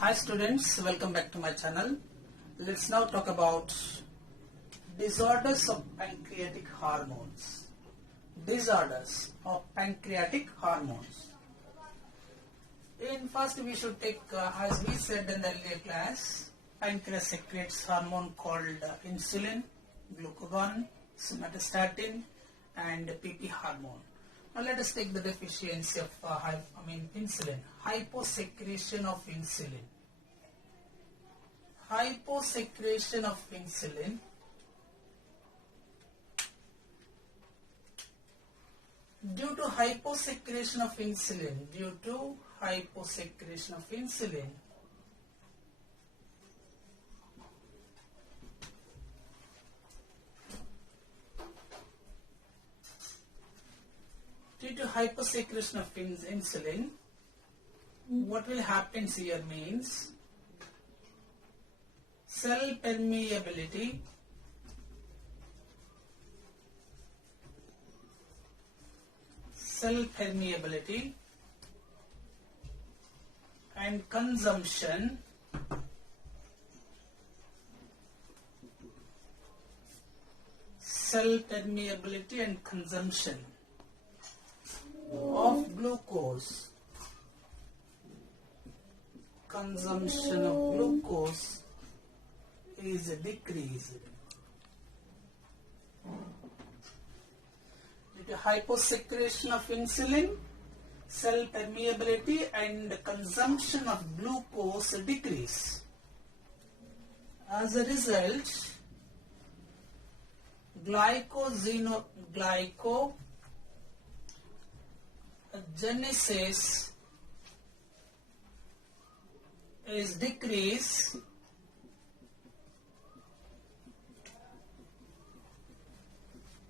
Hi students, welcome back to my channel. Let's now talk about disorders of pancreatic hormones. Disorders of pancreatic hormones. In first we should take, as we said in the earlier class, pancreas secretes hormone called insulin, glucagon, somatostatin and PP hormone. Now let us take the deficiency of insulin. Hyposecretion of insulin. Hyposecretion of insulin due to hyposecretion of insulin what will happen here means cell permeability and consumption of glucose. Consumption of glucose is decreased. Due to hyposecretion of insulin, cell permeability and consumption of glucose decrease. As a result, glycogenesis is decreased.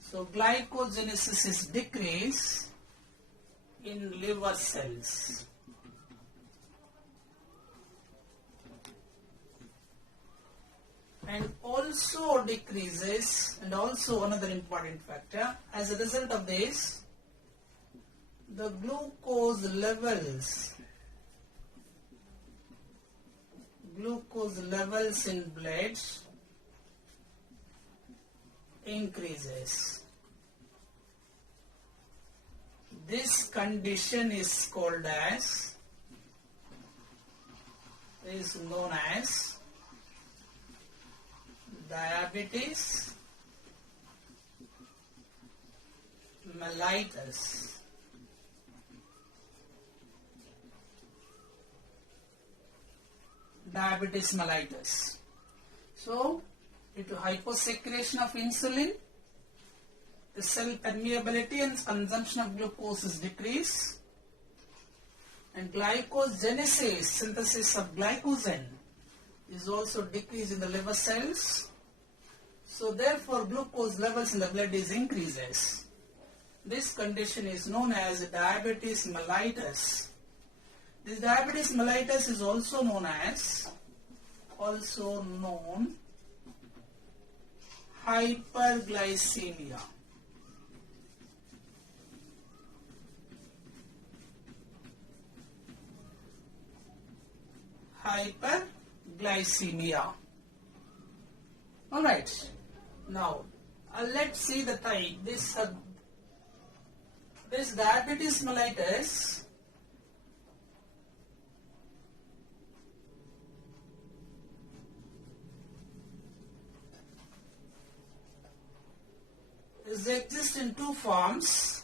So glycogenesis is decreased in liver cells. And also decreases, and also another important factor, as a result of this, the glucose levels in blood increases. This condition is known as diabetes mellitus. Diabetes mellitus. So, due to hyposecretion of insulin, the cell permeability and consumption of glucose is decreased, and glycogenesis, synthesis of glycogen, is also decreased in the liver cells. So therefore glucose levels in the blood is increases. This condition is known as diabetes mellitus. This diabetes mellitus is also known hyperglycemia. Alright, now let's see the type. This diabetes mellitus exists in two forms.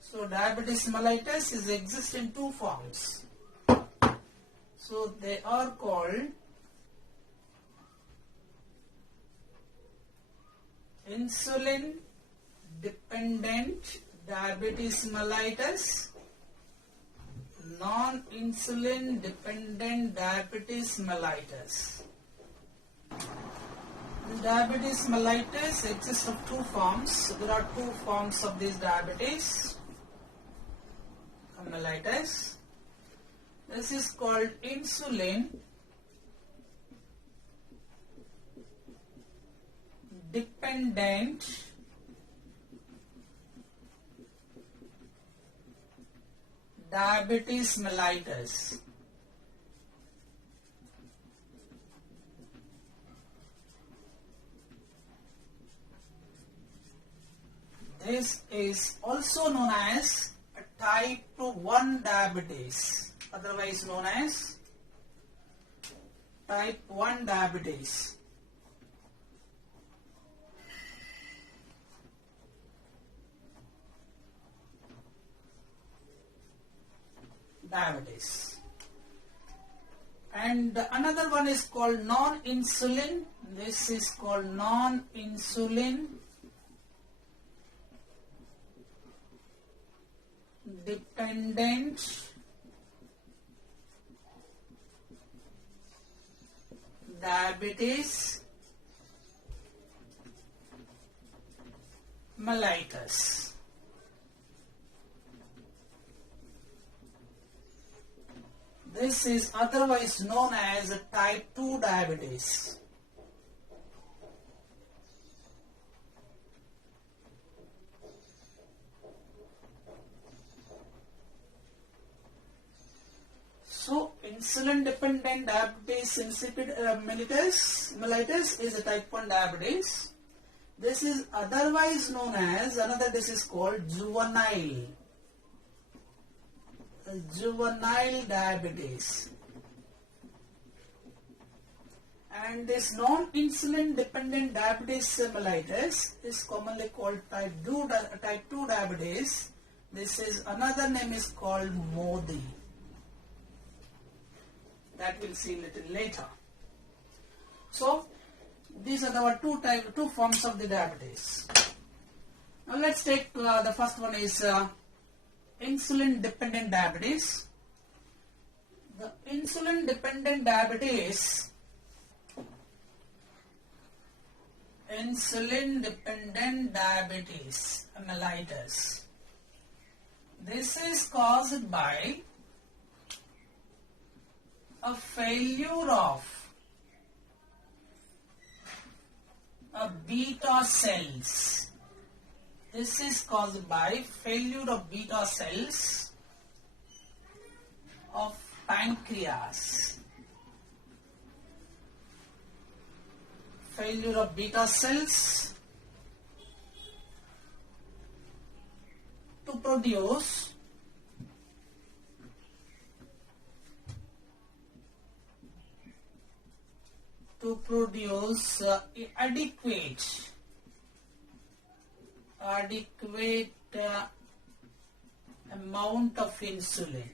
So diabetes mellitus exists in two forms. So they are called insulin dependent diabetes mellitus, non-insulin dependent diabetes mellitus. The diabetes mellitus exists of two forms. There are two forms of this diabetes mellitus. This is called insulin dependent diabetes mellitus. This is also known as type 1 diabetes, otherwise known as type 1 diabetes. And another one is called non-insulin. This is called non-insulin dependent diabetes mellitus. This is otherwise known as type 2 diabetes. So, insulin dependent diabetes mellitus is a type 1 diabetes. This is otherwise known as, another disease called juvenile diabetes. And this non-insulin dependent diabetes mellitus is commonly called type 2 diabetes. This is another name is called MODI. That we'll see a little later. So these are the two forms of the diabetes. Now let's take the first one is insulin dependent diabetes. The insulin dependent diabetes mellitus. This is caused by a failure of beta cells. This is caused by failure of beta cells of pancreas. Failure of beta cells to produce adequate amount of insulin.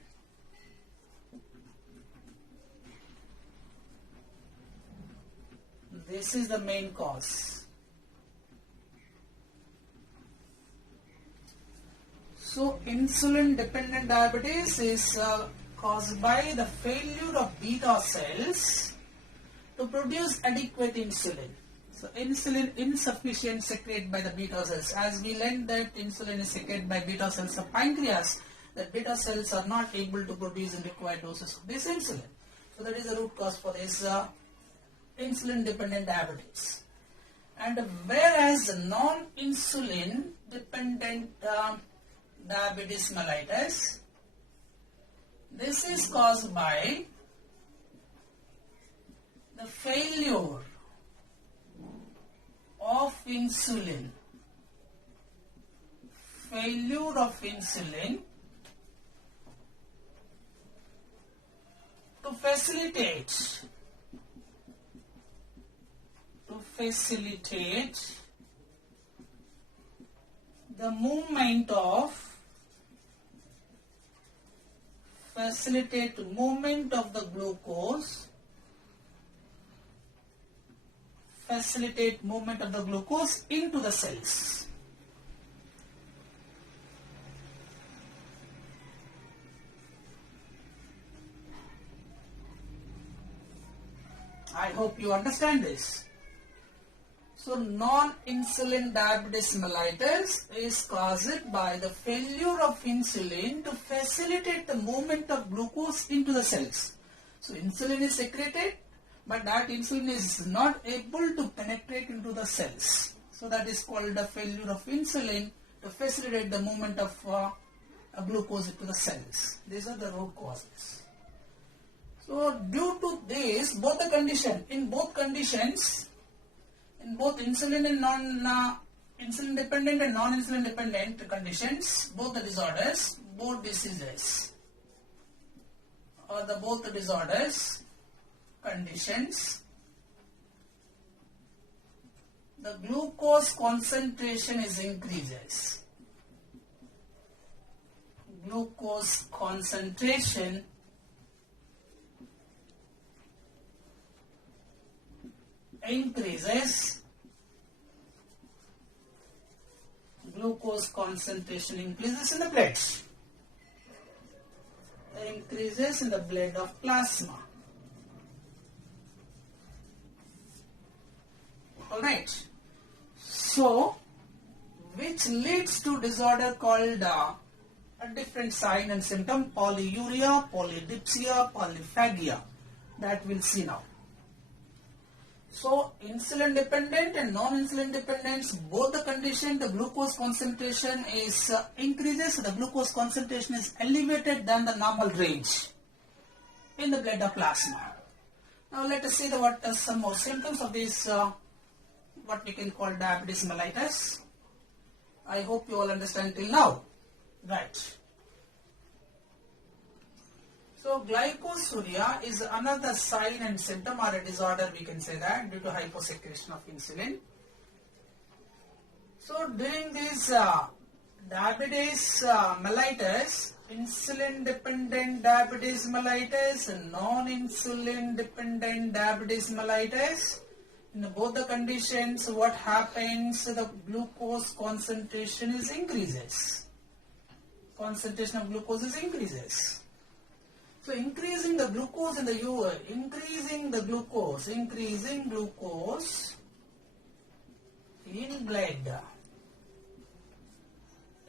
This is the main cause. So insulin dependent diabetes is caused by the failure of beta cells to produce adequate insulin. So insulin insufficient secreted by the beta cells. As we learned that insulin is secreted by beta cells of pancreas, that beta cells are not able to produce in required doses of this insulin. So that is the root cause for this insulin dependent diabetes. And whereas non-insulin dependent diabetes mellitus, this is caused by the failure of insulin to facilitate the movement of the glucose, into the cells. I hope you understand this. So non-insulin diabetes mellitus is caused by the failure of insulin to facilitate the movement of glucose into the cells. So insulin is secreted, but that insulin is not able to penetrate into the cells. So that is called the failure of insulin to facilitate the movement of glucose into the cells. These are the root causes. So due to this, in both conditions, in both insulin and insulin dependent and non-insulin dependent conditions, both the disorders, both diseases, or the both disorders, conditions, the glucose concentration is increases. Glucose concentration increases. Glucose concentration increases in the blood. Increases in the blood of plasma. Alright. So, which leads to disorder called a different sign and symptom, polyurea, polydipsia, polyphagia, that we'll see now. So, insulin dependent and non-insulin dependence, both the condition, the glucose concentration is increases, the glucose concentration is elevated than the normal range in the blood of plasma. Now let us see what are some more symptoms of this, what we can call diabetes mellitus. I hope you all understand till now. Right. So glycosuria is another sign and symptom or a disorder, we can say that, due to hyposecretion of insulin. So during this diabetes mellitus, insulin dependent diabetes mellitus and non-insulin dependent diabetes mellitus, in both the conditions, what happens, the glucose concentration is increases. Concentration of glucose is increases. So increasing the glucose in the urine, increasing glucose in blood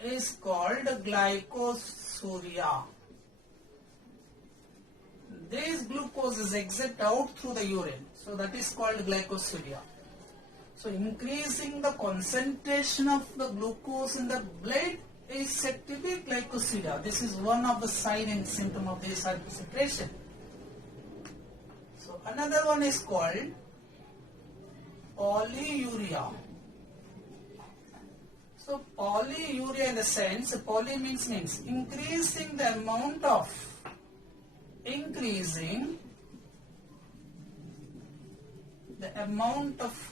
is called glycosuria. This glucose is exit out through the urine, so that is called glycosuria. So increasing the concentration of the glucose in the blood is said to be glycosuria. This is one of the sign and symptom of this hyposecretion. So another one is called polyurea. So polyurea, in the sense, poly means increasing the amount of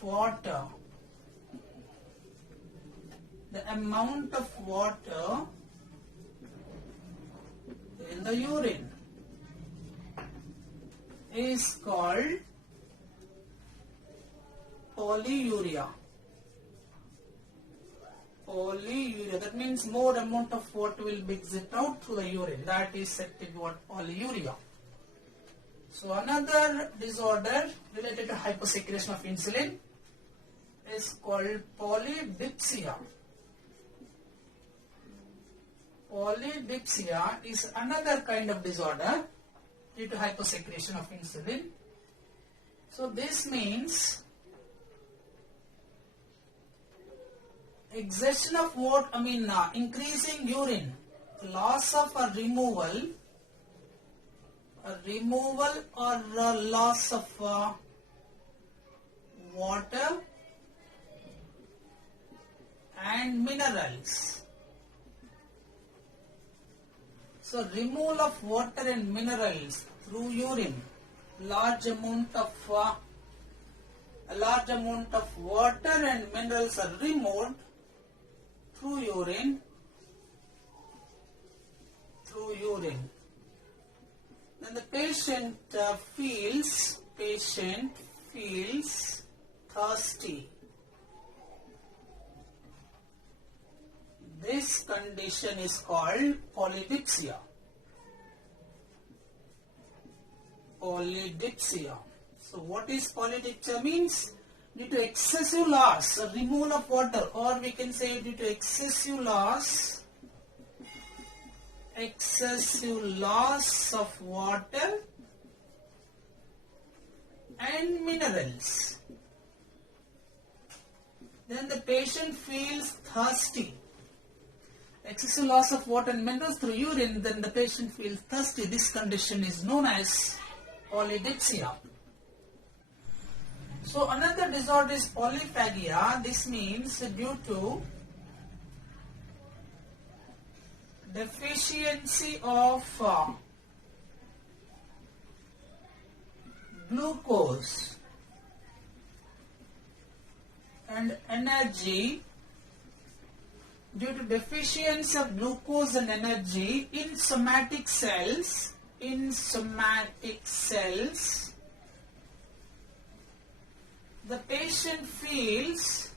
water. The amount of water in the urine is called polyurea. Polyurea, that means more amount of water will be exit out through the urine. That is said to be what, polyurea. So another disorder related to hyposecretion of insulin is called polydipsia. Polydipsia is another kind of disorder due to hyposecretion of insulin. So this means exertion of what, increasing urine, loss of or removal or loss of water and minerals. So removal of water and minerals through urine, large amount of water and minerals are removed through urine. Then the patient feels thirsty. This condition is called polydipsia. So what is polydipsia means? Due to excessive loss, removal of water, or we can say due to excessive loss of water and minerals. Then the patient feels thirsty. Excessive loss of water and minerals through urine, then the patient feels thirsty. This condition is known as polydipsia. So another disorder is polyphagia. This means due to deficiency of glucose and energy, due to deficiency of glucose and energy in somatic cells, the patient feels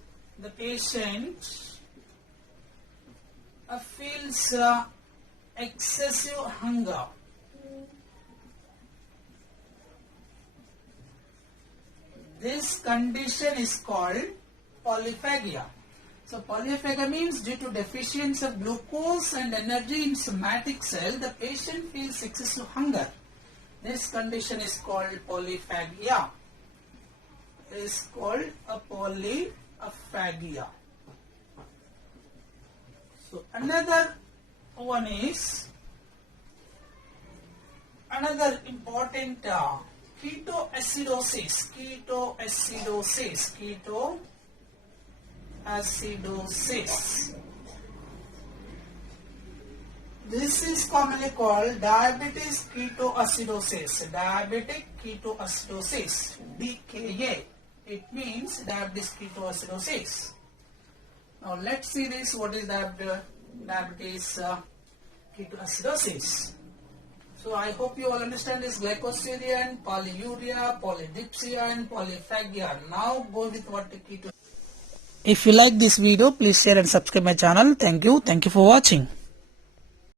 excessive hunger. This condition is called polyphagia. So polyphagia means due to deficiency of glucose and energy in somatic cell, the patient feels excessive hunger. This condition is called polyphagia. Is called a polyphagia. So another one is another important ketoacidosis. This is commonly called diabetes ketoacidosis. Diabetic ketoacidosis, DKA. It means diabetes ketoacidosis. Now let's see this. What is diabetes ketoacidosis? So I hope you all understand this: glycosurian, polyurea, polydipsia and polyphagia. Now go with what the keto. If you like this video, please share and subscribe my channel. Thank you. Thank you for watching.